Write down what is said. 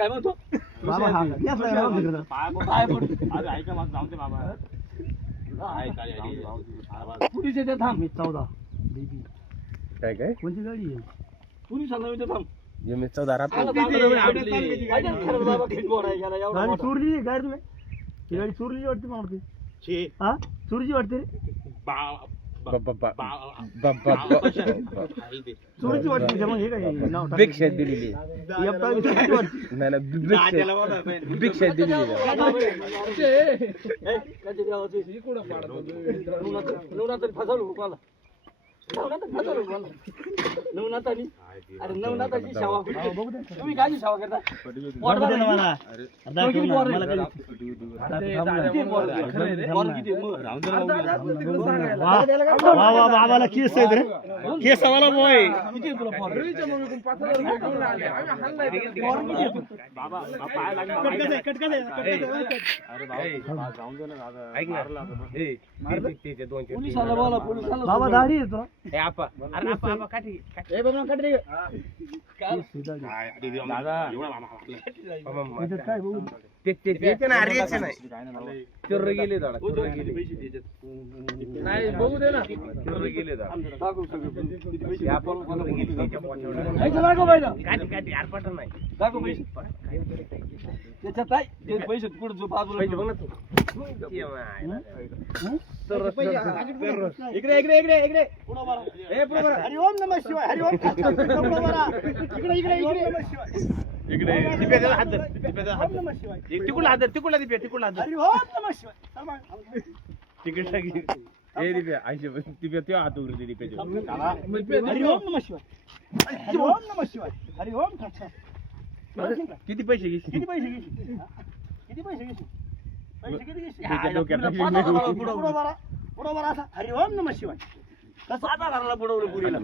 काय म्हणतो बाबा हा याच लागला बघ तिकडं. पाय पड अरे ऐका माझं जाऊ दे बाबा पुलिस येते थांब मी 14 बेबी काय काय कोणती गाडी आहे पुलिस आला इथे थांब मी 14 गाडी चोरली आहे, गाडी तुम्ही ही गाडी चोरली वाटते मला वाटते हा चोरीची वाटते रे चोरीची वाटते त्यामुळे हे काय नाव टाकलं. भिक्षा दिलेली एकटा चोरीची वाटते. नाही भिक्षा दिलेली अरे नवनाथाची सेवा तुम्ही काय सेवा करता बघू दे ना मला. दाखव ना, मला काय वा वा बाबाला केस आहेत रे केसावाला बॉय पोलिसाला बोला पोलिसाला बाबा दाढी येतो काय बघू बघू दे ना त्याच्यात आहे ते पैसे कुठे जो बाजूला इकडे इकडे इकडे इकडे हरिओम नमः शिवाय हरिओम इकडे इकडे इकडे तिकडला हात तिकडला दिप्या तिकडला हात हरिओम नमः शिवाय तिकडला ए दिप्या आयशे दिप्या त्यो हात उघडते दिप्याचे हरिओम नमः शिवाय हरिओम नमः शिवाय हरिओम किती पैसे घेशील किती पैसे घेशील किती पैसे घेशील पैसे किती घेशील पुढं बरा असा हरिओम नमः शिवाय कसं आता घराला बुडवलं पुरीला